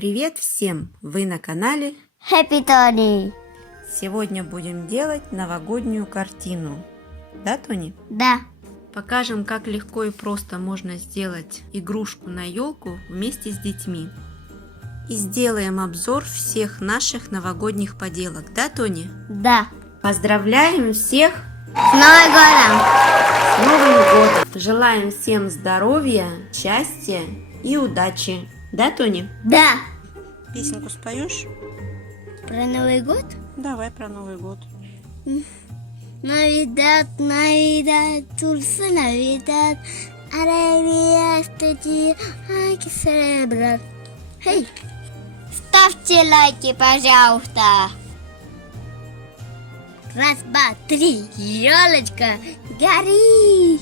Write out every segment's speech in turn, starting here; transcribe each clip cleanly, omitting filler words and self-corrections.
Привет всем! Вы на канале Happy Tony. Сегодня будем делать новогоднюю картину. Да, Тони? Да. Покажем, как легко и просто можно сделать игрушку на елку вместе с детьми. И сделаем обзор всех наших новогодних поделок. Да, Тони? Да. Поздравляем всех С Новым годом! с Новым годом! Желаем всем здоровья, счастья и удачи. Да, Тони? Да. Песенку споешь? Про Новый год? Давай про Новый год. Navidad, Navidad, dulce Navidad, alegría este día, hay que celebrar. Hey. Ставьте лайки, пожалуйста. Раз, два, три, елочка, гори!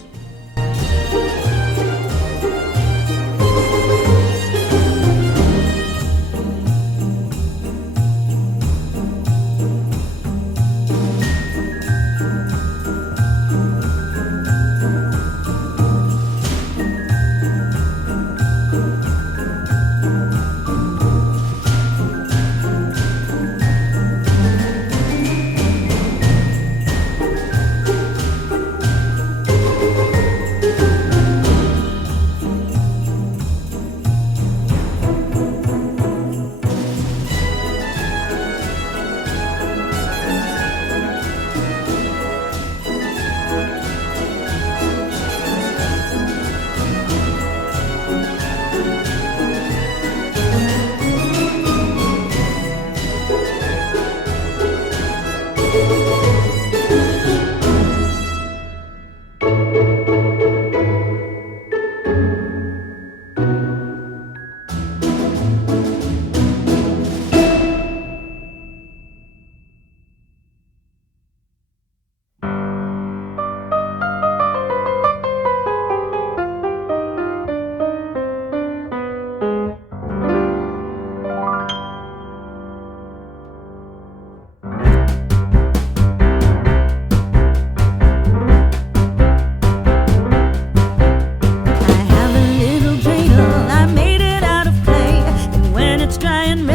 And when it's dry and